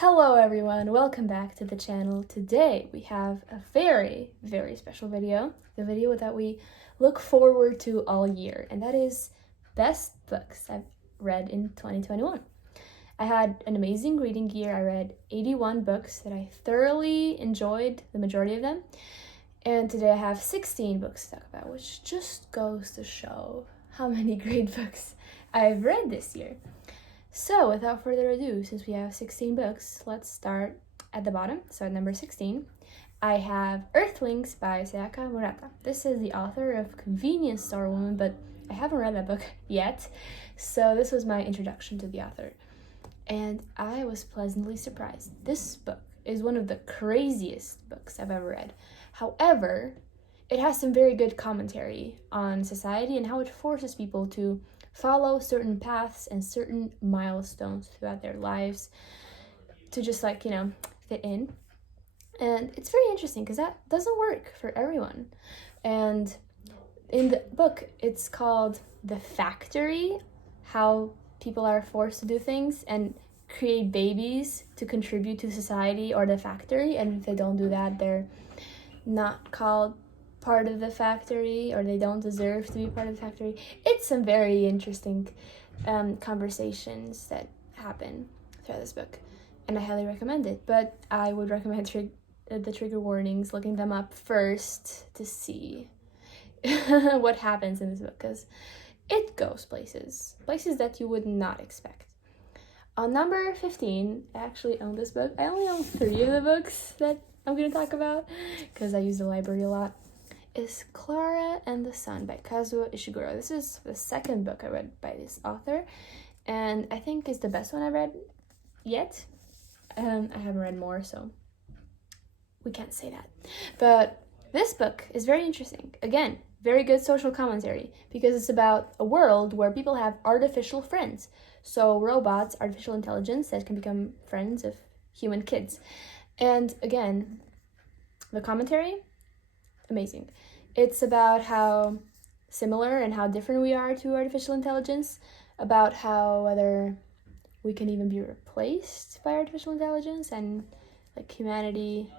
Hello everyone, welcome back to the channel. Today we have a very, very special video. The video that we look forward to all year, and that is best books I've read in 2021. I had an amazing reading year. I read 81 books that I thoroughly enjoyed, the majority of them. And today I have 16 books to talk about, which just goes to show how many great books I've read this year. So, without further ado, since we have 16 books, let's start at the bottom. So, at number 16, I have Earthlings by Sayaka Murata. This is the author of Convenience Store Woman, but I haven't read that book yet. So, this was my introduction to the author. And I was pleasantly surprised. This book is one of the craziest books I've ever read. However, it has some very good commentary on society and how it forces people to follow certain paths and certain milestones throughout their lives to just fit in. And it's very interesting because that doesn't work for everyone. And in the book, it's called The Factory, how people are forced to do things and create babies to contribute to society or the factory. And if they don't do that, they're not called part of the factory, or they don't deserve to be part of the factory. It's some very interesting conversations that happen throughout this book, and I highly recommend it. But I would recommend the trigger warnings, looking them up first to see what happens in this book, because it goes places that you would not expect. On number 15, I actually own this book. I only own 3 of the books that I'm going to talk about because I use the library a lot. Is Clara and the Sun by Kazuo Ishiguro. This is the second book I read by this author, and I think it's the best one I read yet. I haven't read more, so we can't say that. But this book is very interesting. Again, very good social commentary, because it's about a world where people have artificial friends. So robots, artificial intelligence that can become friends of human kids. And again, the commentary, amazing. It's about how similar and how different we are to artificial intelligence, about how whether we can even be replaced by artificial intelligence and humanity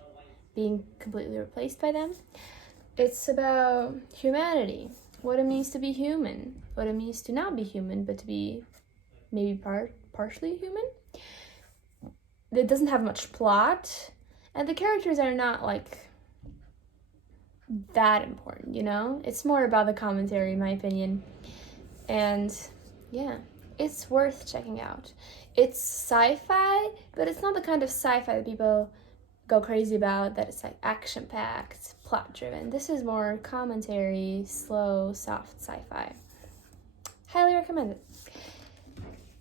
being completely replaced by them. It's about humanity, what it means to be human, what it means to not be human, but to be maybe partially human. It doesn't have much plot, and the characters are not that important, It's more about the commentary, in my opinion. And yeah, it's worth checking out. It's sci-fi, but it's not the kind of sci-fi that people go crazy about, that it's action-packed, plot-driven. This is more commentary, slow, soft sci-fi. Highly recommend it.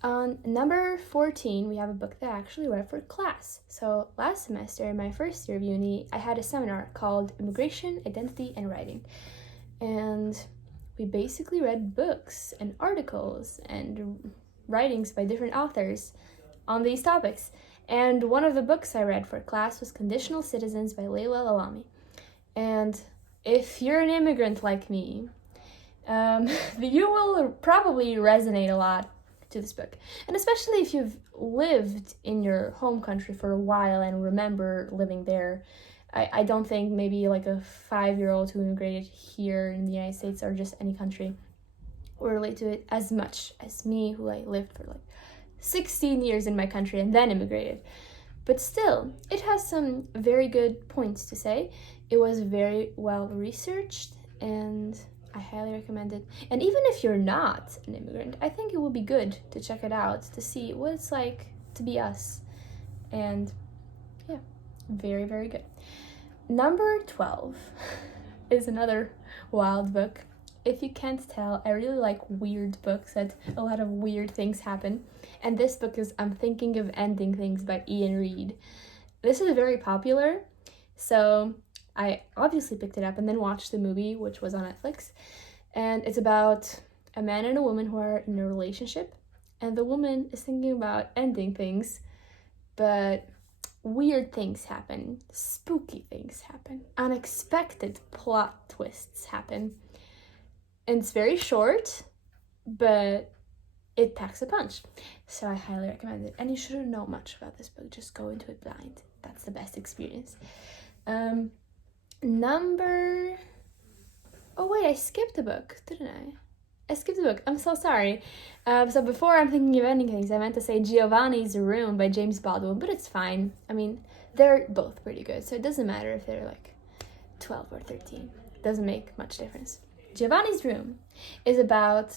On number 14, we have a book that I actually read for class. So last semester, in my first year of uni, I had a seminar called Immigration, Identity, and Writing. And we basically read books and articles and writings by different authors on these topics. And one of the books I read for class was Conditional Citizens by Leila Lalami. And if you're an immigrant like me, you will probably resonate a lot to this book, and especially if you've lived in your home country for a while and remember living there. I don't think maybe a 5-year-old who immigrated here in the United States or just any country will relate to it as much as me, who lived for 16 years in my country and then immigrated. But still, it has some very good points to say. It was very well researched, and I highly recommend it. And even if you're not an immigrant, I think it would be good to check it out to see what it's like to be us. And yeah, very, very good. Number 12 is another wild book. If you can't tell, I really like weird books that a lot of weird things happen. And this book is I'm Thinking of Ending Things by Ian Reid. This is very popular, so I obviously picked it up and then watched the movie, which was on Netflix. And it's about a man and a woman who are in a relationship. And the woman is thinking about ending things, but weird things happen. Spooky things happen. Unexpected plot twists happen. And it's very short, but it packs a punch. So I highly recommend it. And you shouldn't know much about this book. Just go into it blind. That's the best experience. Oh wait, I skipped a book, didn't I? I skipped a book. I'm so sorry. So before I'm thinking of ending things, I meant to say Giovannis Room by James Baldwin, but it's fine. I mean, they're both pretty good, so it doesn't matter if they're like 12 or 13. It doesn't make much difference. Giovanni's Room is about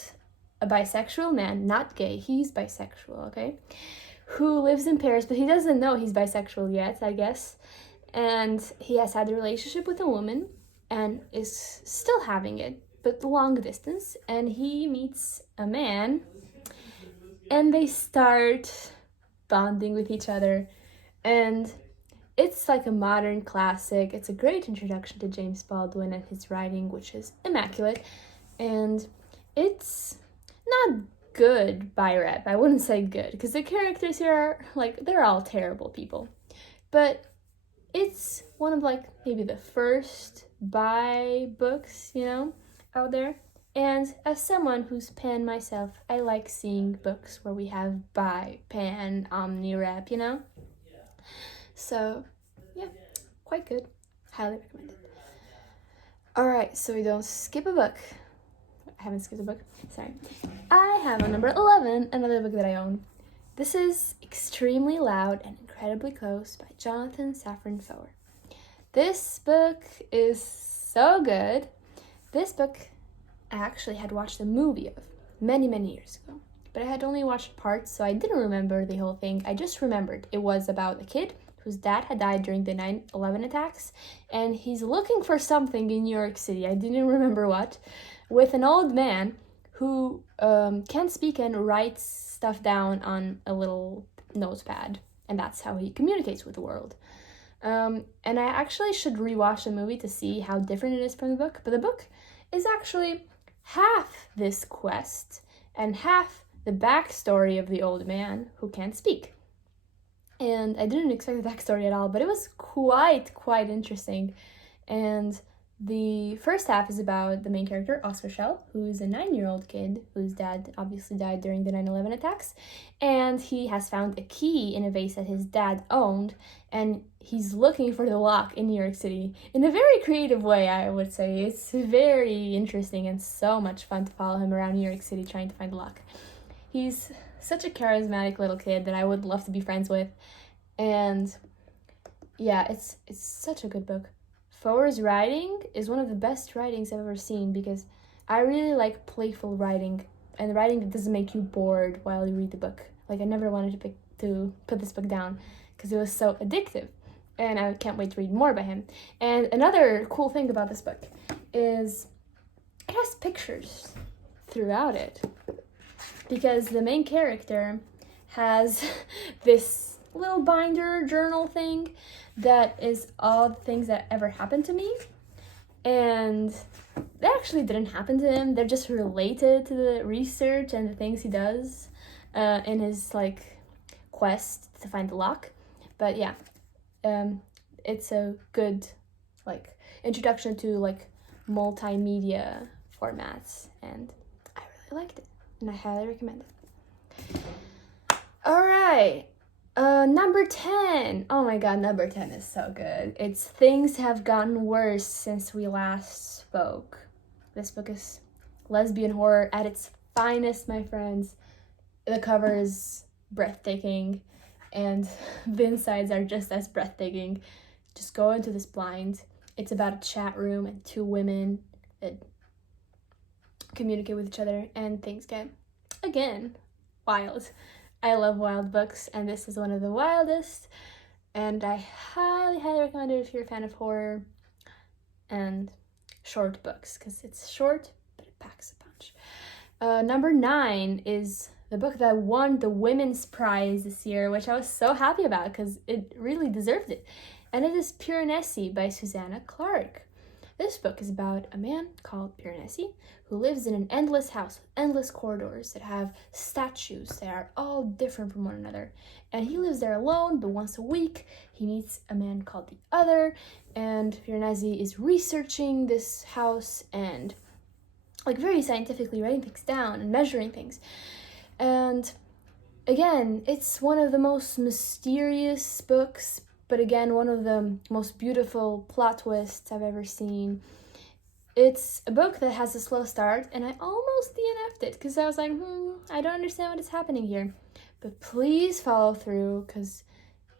a bisexual man, not gay, he's bisexual, okay? Who lives in Paris, but he doesn't know he's bisexual yet, I guess. And he has had a relationship with a woman and is still having it, but long distance. And he meets a man and they start bonding with each other. And it's like a modern classic. It's a great introduction to James Baldwin and his writing, which is immaculate. And it's not good by rep. I wouldn't say good, because the characters here are, like, they're all terrible people. But it's one of, like, maybe the first bi books, you know, out there. And as someone who's pan myself, I like seeing books where we have bi, pan, omni-rep, you know? So, yeah, quite good. Highly recommend it. Alright, so we don't skip a book. I haven't skipped a book, sorry. I have on number 11 another book that I own. This is Extremely Loud and Incredibly Close by Jonathan Safran Foer. This book is so good. This book I actually had watched a movie of many, many years ago. But I had only watched parts, so I didn't remember the whole thing. I just remembered it was about a kid whose dad had died during the 9/11 attacks, and he's looking for something in New York City, I didn't remember what, with an old man who can't speak and writes stuff down on a little notepad, and that's how he communicates with the world. And I actually should rewatch the movie to see how different it is from the book, but the book is actually half this quest and half the backstory of the old man who can't speak. And I didn't expect the backstory at all, but it was quite interesting. And the first half is about the main character, Oscar Schell, who's a 9-year-old kid whose dad obviously died during the 9/11 attacks. And he has found a key in a vase that his dad owned, and he's looking for the lock in New York City in a very creative way, I would say. It's very interesting and so much fun to follow him around New York City trying to find the lock. He's such a charismatic little kid that I would love to be friends with. And yeah, it's such a good book. Foer's writing is one of the best writings I've ever seen, because I really like playful writing and writing that doesn't make you bored while you read the book. Like, I never wanted to put this book down because it was so addictive, and I can't wait to read more by him. And another cool thing about this book is it has pictures throughout it, because the main character has this little binder journal thing that is all the things that ever happened to me, and they actually didn't happen to him. They're just related to the research and the things he does in his like quest to find the lock. But yeah, it's a good like introduction to like multimedia formats, and I really liked it, and I highly recommend it. All right. Number 10. Oh my god, number 10 is so good. It's Things Have Gotten Worse Since We Last Spoke. This book is lesbian horror at its finest, my friends. The cover is breathtaking, and the insides are just as breathtaking. Just go into this blind. It's about a chat room and two women that communicate with each other, and things get, again, wild. I love wild books, and this is one of the wildest, and I highly recommend it if you're a fan of horror and short books, because it's short, but it packs a punch. Number 9 is the book that won the Women's Prize this year, which I was so happy about, because it really deserved it, and it is Pure Nessie by Susanna Clarke. This book is about a man called Pure Nessie who lives in an endless house with endless corridors that have statues that are all different from one another. And he lives there alone, but once a week he meets a man called the Other, and Pure Nessie is researching this house and like very scientifically writing things down and measuring things. And again, it's one of the most mysterious books, but again, one of the most beautiful plot twists I've ever seen. It's a book that has a slow start, and I almost DNF'd it because I was like, I don't understand what is happening here. But please follow through, because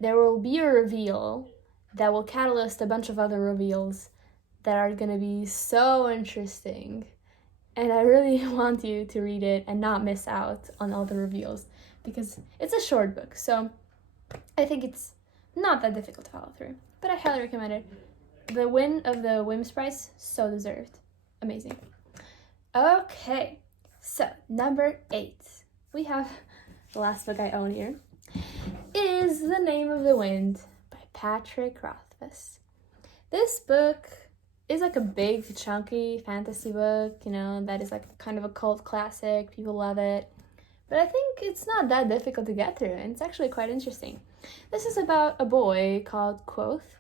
there will be a reveal that will catalyst a bunch of other reveals that are going to be so interesting. And I really want you to read it and not miss out on all the reveals, because it's a short book, so I think it's not that difficult to follow through. But I highly recommend it. The win of the Wims Prize, so deserved. Amazing. Okay, so number 8. We have the last book I own here. Is The Name of the Wind by Patrick Rothfuss. This book is like a big, chunky fantasy book, that is like kind of a cult classic. People love it. But I think it's not that difficult to get through, and it's actually quite interesting. This is about a boy called Quoth,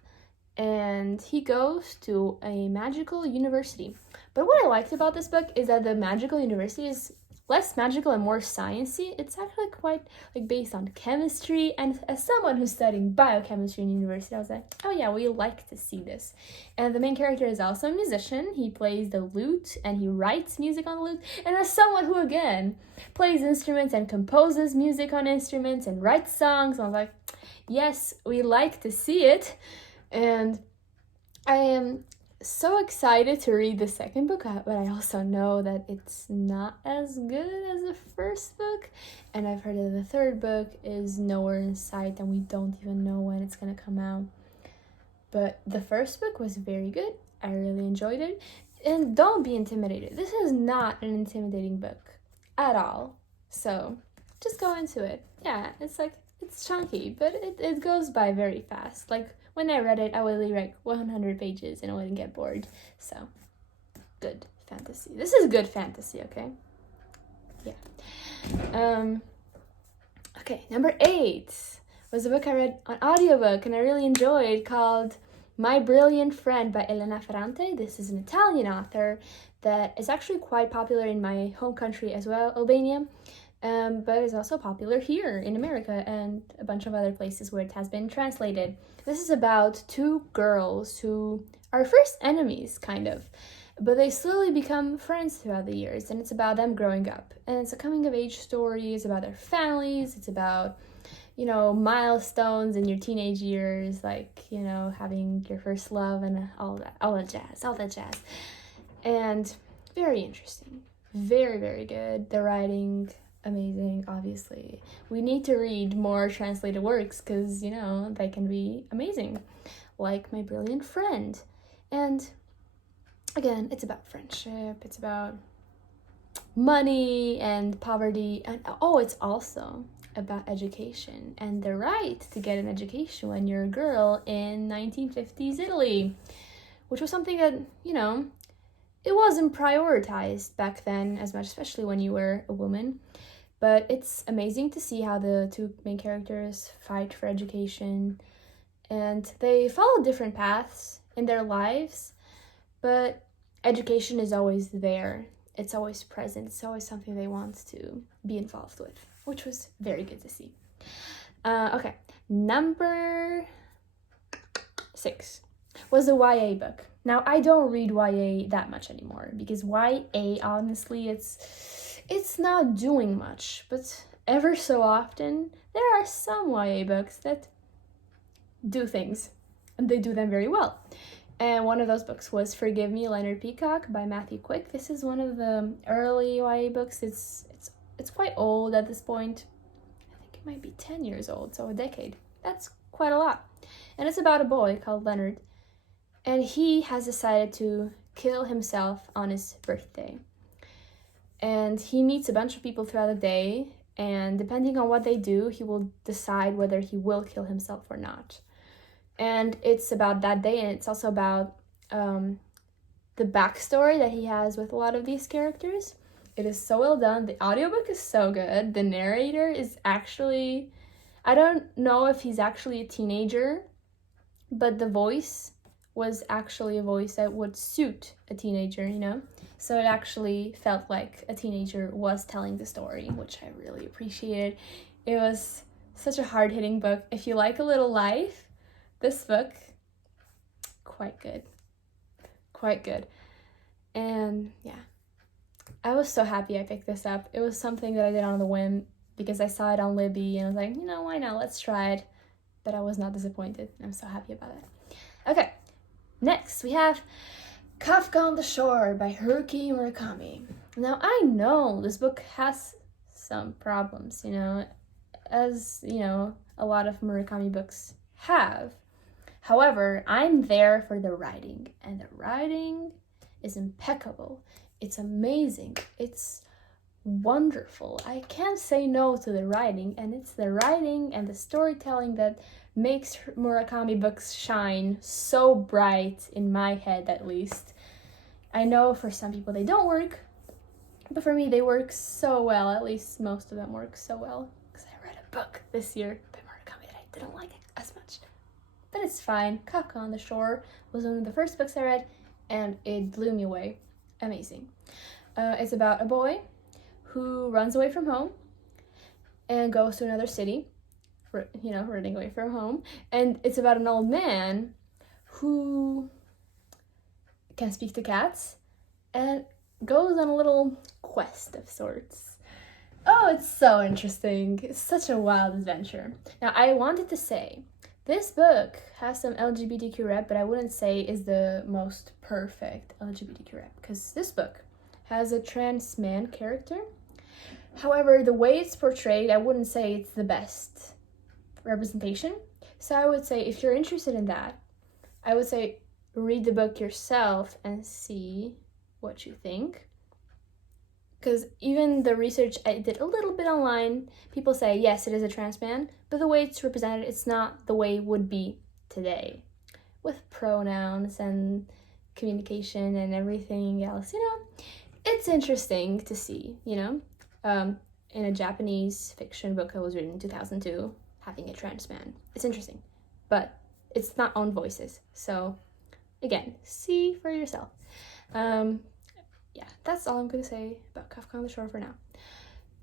and he goes to a magical university. But what I liked about this book is that the magical university is less magical and more sciencey. It's actually quite based on chemistry, and as someone who's studying biochemistry in university, I was like, oh yeah, we like to see this. And the main character is also a musician. He plays the lute and he writes music on the lute. And as someone who again plays instruments and composes music on instruments and writes songs, I was like, yes, we like to see it. And I am so excited to read the second book, but I also know that it's not as good as the first book, and I've heard that the third book is nowhere in sight and we don't even know when it's gonna come out. But the first book was very good. I really enjoyed it, and don't be intimidated. This is not an intimidating book at all, so just go into it. Yeah, it's chunky, but it goes by very fast. When I read it, I would read 100 pages and I wouldn't get bored. So, good fantasy. This is good fantasy, okay? Yeah. Okay, number 8 was a book I read on audiobook and I really enjoyed, called My Brilliant Friend by Elena Ferrante. This is an Italian author that is actually quite popular in my home country as well, Albania. But is also popular here in America and a bunch of other places where it has been translated. This is about 2 girls who are first enemies, kind of, but they slowly become friends throughout the years, and it's about them growing up. And it's a coming-of-age story. It's about their families. It's about, milestones in your teenage years, having your first love and all that jazz. And very interesting. Very, very good. The writing, amazing, obviously. We need to read more translated works because, they can be amazing. Like My Brilliant Friend. And again, it's about friendship, it's about money and poverty, and it's also about education and the right to get an education when you're a girl in 1950s Italy, which was something that, it wasn't prioritized back then as much, especially when you were a woman. But it's amazing to see how the 2 main characters fight for education, and they follow different paths in their lives, but education is always there. It's always present. It's always something they want to be involved with, which was very good to see. Okay, number 6 was a YA book. Now, I don't read YA that much anymore because YA, honestly, it's not doing much, but ever so often there are some YA books that do things, and they do them very well. And one of those books was Forgive Me, Leonard Peacock by Matthew Quick. This is one of the early YA books. It's quite old at this point. I think it might be 10 years old, so a decade. That's quite a lot. And it's about a boy called Leonard, and he has decided to kill himself on his birthday. And he meets a bunch of people throughout the day, and depending on what they do, he will decide whether he will kill himself or not. And it's about that day, and it's also about the backstory that he has with a lot of these characters. It is so well done. The audiobook is so good. The narrator is actually, I don't know if he's actually a teenager, but the voice was actually a voice that would suit a teenager, you know? So it actually felt like a teenager was telling the story, which I really appreciated. It was such a hard-hitting book. If you like a little life, this book, quite good. Quite good. And yeah, I was so happy I picked this up. It was something that I did on the whim because I saw it on Libby and I was like, you know, why not? Let's try it. But I was not disappointed. I'm so happy about it. Okay, next we have Kafka on the Shore by Haruki Murakami. Now, I know this book has some problems, you know, as, you know, a lot of Murakami books have. However, I'm there for the writing, and the writing is impeccable. It's amazing. It's wonderful. I can't say no to the writing, and it's the writing and the storytelling that makes Murakami books shine so bright, in my head at least. I know for some people they don't work, but for me they work so well. At least most of them work so well, because I read a book this year by Murakami that I didn't like as much. But it's fine. Kafka on the Shore was one of the first books I read, and it blew me away. Amazing. It's about a boy who runs away from home and goes to another city, you know, running away from home. And it's about an old man who can speak to cats and goes on a little quest of sorts. Oh, it's so interesting. It's such a wild adventure. Now, I wanted to say, this book has some LGBTQ rep, but I wouldn't say is the most perfect LGBTQ rep, because this book has a trans man character. However, the way it's portrayed, I wouldn't say it's the best representation. So I would say, if you're interested in that, I would say read the book yourself and see what you think. Because even the research I did a little bit online, people say, yes, it is a trans man, but the way it's represented, it's not the way it would be today, with pronouns and communication and everything else, you know? It's interesting to see, you know? In a Japanese fiction book I was reading in 2002, having a trans man. It's interesting, but it's not own voices. So, again, see for yourself. Yeah, that's all I'm going to say about Kafka on the Shore for now.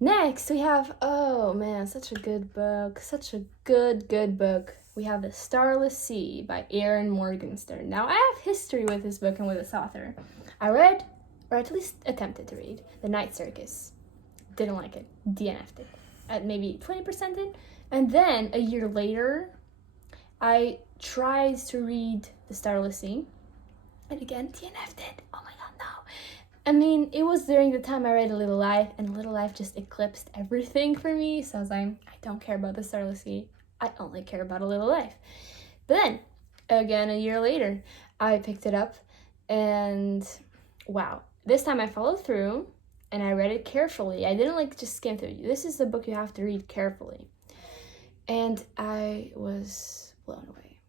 Next, we have, oh man, such a good book. Such a good book. We have The Starless Sea by Erin Morgenstern. Now, I have history with this book and with this author. I read, or at least attempted to read, The Night Circus. Didn't like it. DNF'd it. At maybe 20% in. And then, a year later, I tried to read The Starless Sea. And again, DNF'd it. Oh my god, no. I mean, it was during the time I read A Little Life, and A Little Life just eclipsed everything for me. So I was like, I don't care about The Starless Sea. I only care about A Little Life. But then, again, a year later, I picked it up, and wow. This time I followed through, and I read it carefully. I didn't just skim through. This is a book you have to read carefully. And I was blown away.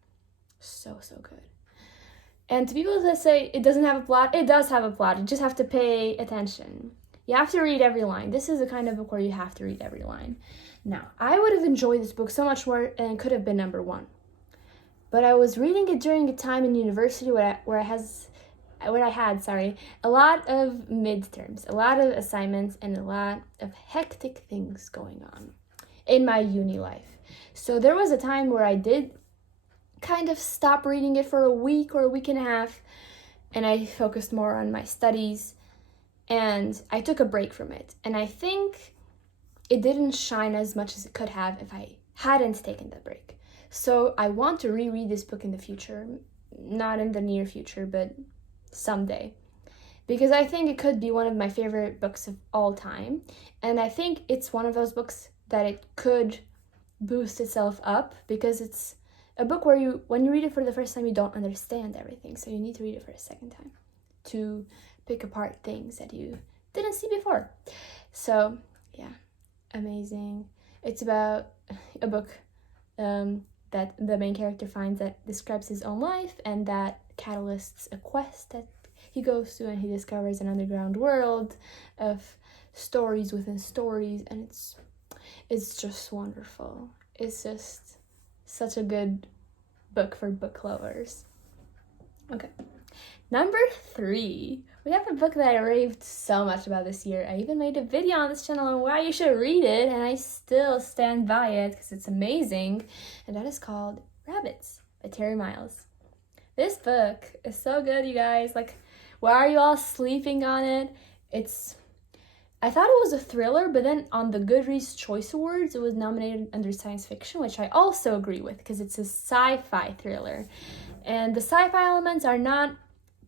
So good. And to people that say it doesn't have a plot, it does have a plot. You just have to pay attention. You have to read every line. This is the kind of book where you have to read every line. Now, I would have enjoyed this book so much more and it could have been number one. But I was reading it during a time in university where I had a lot of midterms, a lot of assignments, and a lot of hectic things going on in my uni life. So there was a time where I did kind of stop reading it for a week or a week and a half, and I focused more on my studies, and I took a break from it. And I think it didn't shine as much as it could have if I hadn't taken that break. So I want to reread this book in the future, not in the near future, but someday, because I think it could be one of my favorite books of all time, and I think it's one of those books that it could boost itself up, because it's a book where when you read it for the first time, you don't understand everything, so you need to read it for a second time to pick apart things that you didn't see before. So yeah, amazing. It's about a book that the main character finds that describes his own life, and that catalysts a quest that he goes to, and he discovers an underground world of stories within stories, and it's just wonderful. It's just such a good book for book lovers. Okay. Number 3. We have a book that I raved so much about this year. I even made a video on this channel on why you should read it, and I still stand by it because it's amazing. And that is called Rabbits by Terry Miles. This book is so good, you guys. Like, why are you all sleeping on it? I thought it was a thriller, but then on the Goodreads Choice Awards, it was nominated under science fiction, which I also agree with because it's a sci-fi thriller. And the sci-fi elements are not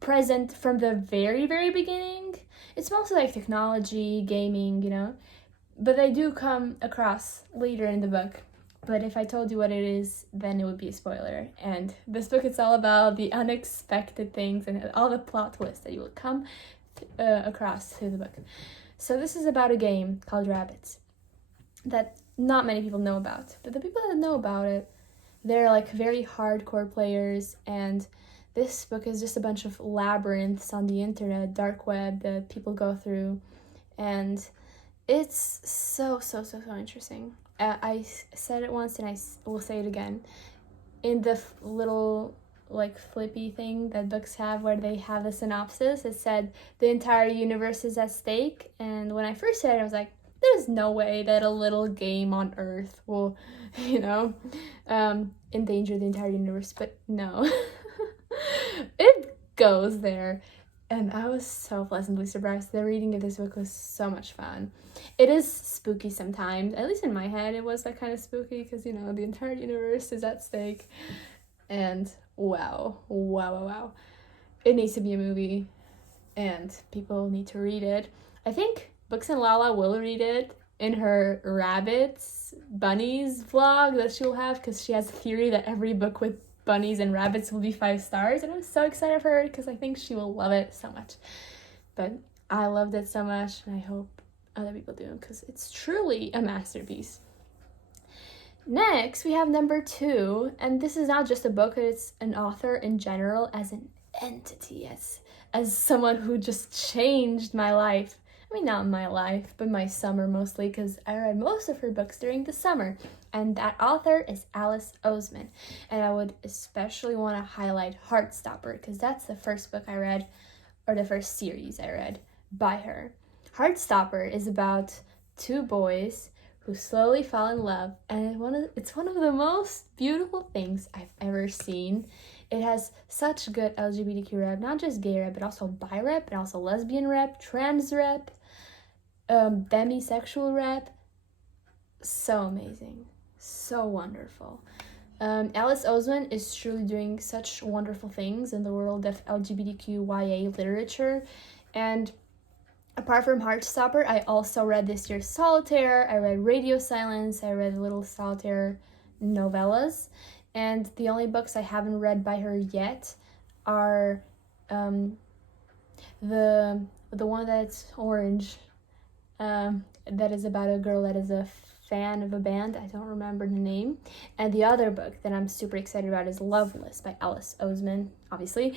present from the very, very beginning. It's mostly like technology, gaming, but they do come across later in the book. But if I told you what it is, then it would be a spoiler. And this book is all about the unexpected things and all the plot twists that you will come across through the book. So this is about a game called Rabbits that not many people know about. But the people that know about it, they're like very hardcore players, and this book is just a bunch of labyrinths on the internet, dark web that people go through, and it's so interesting. I said it once and I will say it again. In the little like flippy thing that books have where they have the synopsis, it said the entire universe is at stake, and when I first read it I was like, there's no way that a little game on Earth will, endanger the entire universe, but no. It goes there, and I was so pleasantly surprised. The reading of this book was so much fun. It is spooky sometimes, at least in my head it was like kind of spooky because, the entire universe is at stake, and wow. It needs to be a movie, and people need to read it. I think Books and Lala will read it in her rabbits, bunnies vlog that she'll have, because she has a theory that every book with bunnies and rabbits will be 5 stars, and I'm so excited for her because I think she will love it so much. But I loved it so much, and I hope other people do, because it's truly a masterpiece. Next, we have number 2, and this is not just a book, it's an author in general as an entity, as someone who just changed my life. I mean, not my life, but my summer mostly, because I read most of her books during the summer. And that author is Alice Oseman. And I would especially want to highlight Heartstopper, because that's the first book I read, or the first series I read by her. Heartstopper is about 2 boys who slowly fall in love, and it's one of the most beautiful things I've ever seen. It has such good LGBTQ rep, not just gay rep, but also bi rep, and also lesbian rep, trans rep, demisexual rep. So amazing, so wonderful. Alice Oseman is truly doing such wonderful things in the world of LGBTQIA literature, and apart from Heartstopper, I also read this year's Solitaire, I read Radio Silence, I read Little Solitaire novellas, and the only books I haven't read by her yet are the one that's orange, that is about a girl that is a fan of a band, I don't remember the name, and the other book that I'm super excited about is Loveless by Alice Oseman, obviously,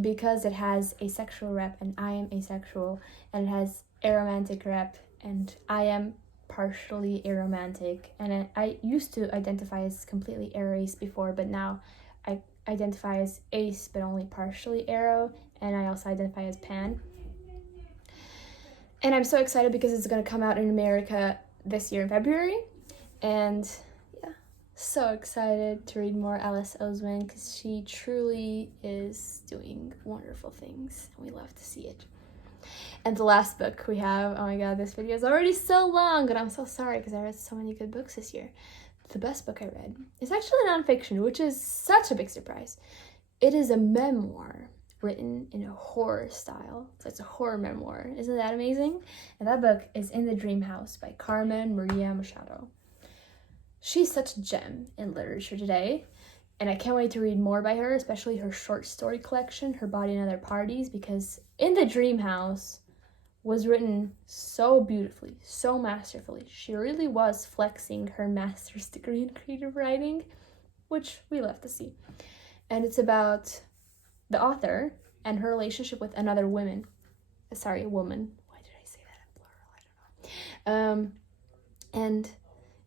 because it has asexual rep, and I am asexual, and it has aromantic rep, and I am partially aromantic, and I used to identify as completely ace before, but now I identify as ace but only partially aro, and I also identify as pan. And I'm so excited because it's going to come out in America this year in February, and yeah, so excited to read more Alice Oseman because she truly is doing wonderful things, and we love to see it. And the last book we have, oh my god, this video is already so long, and I'm so sorry because I read so many good books this year. The best book I read is actually nonfiction, which is such a big surprise. It is a memoir written in a horror style, so it's a horror memoir. Isn't that amazing? And that book is In the Dream House by Carmen Maria Machado. She's such a gem in literature today, and I can't wait to read more by her, especially her short story collection, Her Body and Other Parties, because In the Dream House was written so beautifully, so masterfully. She really was flexing her master's degree in creative writing, which we love to see. And it's about the author and her relationship with another woman. Why did I say that in plural? I don't know. And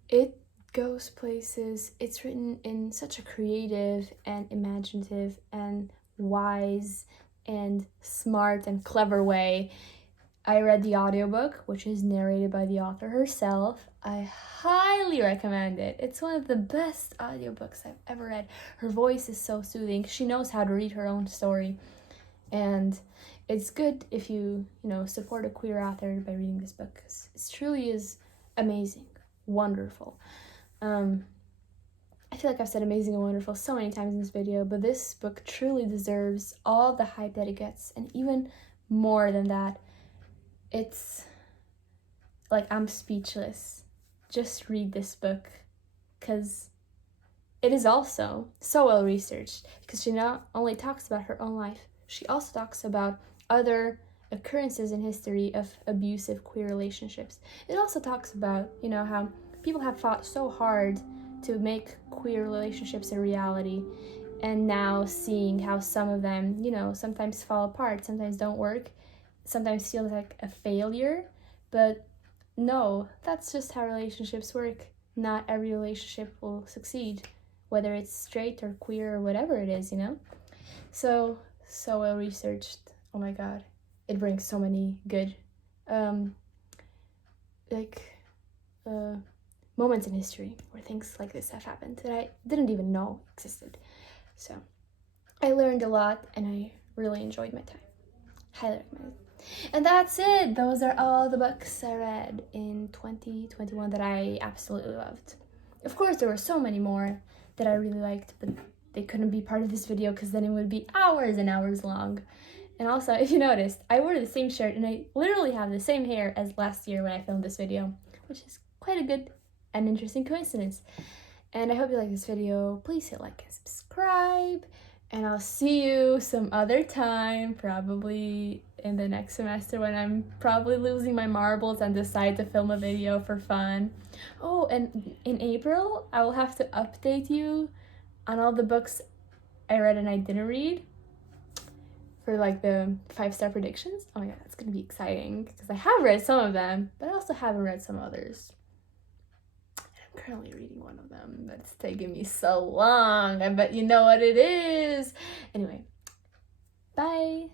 it goes places. It's written in such a creative and imaginative and wise and smart and clever way. I read the audiobook, which is narrated by the author herself. I highly recommend it. It's one of the best audiobooks I've ever read. Her voice is so soothing. She knows how to read her own story. And it's good if you support a queer author by reading this book, because it truly is amazing, wonderful. I feel like I've said amazing and wonderful so many times in this video, but this book truly deserves all the hype that it gets, and even more than that. It's like, I'm speechless. Just read this book, because it is also so well researched, because she not only talks about her own life, she also talks about other occurrences in history of abusive queer relationships. It also talks about, how people have fought so hard to make queer relationships a reality, and now seeing how some of them, sometimes fall apart, sometimes don't work, sometimes feels like a failure. But no, that's just how relationships work. Not every relationship will succeed, whether it's straight or queer or whatever it is, So well researched. Oh my god. It brings so many good moments in history where things like this have happened that I didn't even know existed. So I learned a lot, and I really enjoyed my time. Highly recommend it. And that's it. Those are all the books I read in 2021 that I absolutely loved. Of course, there were so many more that I really liked, but they couldn't be part of this video because then it would be hours and hours long. And also, if you noticed, I wore the same shirt and I literally have the same hair as last year when I filmed this video, which is quite a good and interesting coincidence. And I hope you like this video. Please hit like and subscribe, and I'll see you some other time, probably in the next semester, when I'm probably losing my marbles and decide to film a video for fun. Oh, and in April, I will have to update you on all the books I read and I didn't read for like the 5-star predictions. Oh my god, that's gonna be exciting, because I have read some of them, but I also haven't read some others. I'm currently reading one of them, but it's taking me so long. I bet you know what it is. Anyway, bye.